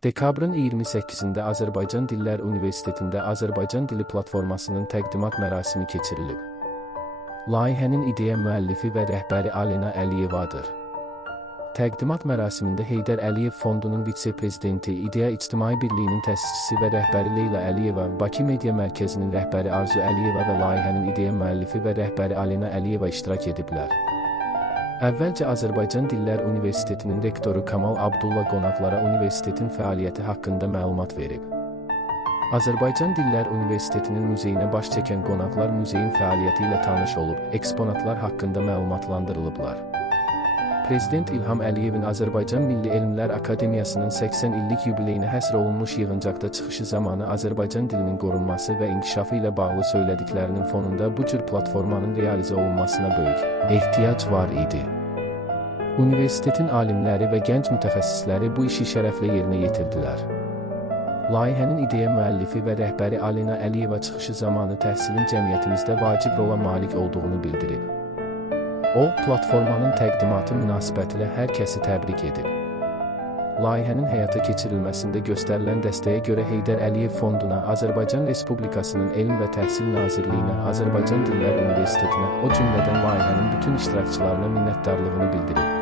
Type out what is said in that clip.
Dekabrın 28-də Azərbaycan Dillər Universitetində Azərbaycan Dili platformasının təqdimat mərasimi keçirilib. Layihənin ideya müəllifi və rəhbəri Alena Əliyevadır. Təqdimat mərasimində Heydər Əliyev Fondunun vitse-prezidenti, İdeya İctimai Birliyinin təsisçisi və rəhbəri Leyla Əliyeva, Bakı Media Mərkəzinin rəhbəri Arzu Əliyeva və layihənin ideya müəllifi və rəhbəri Alena Əliyeva iştirak ediblər. Əvvəlcə Azərbaycan Dillər Universitetinin rektoru Kamal Abdulla qonaqlara universitetin fəaliyyəti haqqında məlumat verib. Azərbaycan Dillər Universitetinin muzeyinə baş çəkən qonaqlar muzeyin fəaliyyəti ilə tanış olub, eksponatlar haqqında məlumatlandırılıblar. Prezident İlham Əliyevin Azərbaycan Milli Elmlər Akademiyasının 80 illik yubileyinə həsr olunmuş yığıncaqda çıxışı zamanı Azərbaycan dilinin qorunması və inkişafı ilə bağlı söylədiklərinin fonunda bu cür platformanın realizə olunmasına böyük ehtiyac var idi. Universitetin alimləri və gənc mütəxəssisləri bu işi şərəflə yerinə yetirdilər. Layihənin ideya müəllifi və rəhbəri Alena Əliyeva çıxışı zamanı təhsilin cəmiyyətimizdə vacib rola malik olduğunu bildirib. O, platformanın təqdimatı münasibətilə hər kəsi təbrik edib. Layihənin həyata keçirilməsində göstərilən dəstəyə görə Heydər Əliyev Fonduna, Azərbaycan Respublikasının Elm və Təhsil Nazirliyinə, Azərbaycan Dillər Universitetinə, o cümlədən layihənin bütün iştirakçılarına minnətdarlığını bildirib.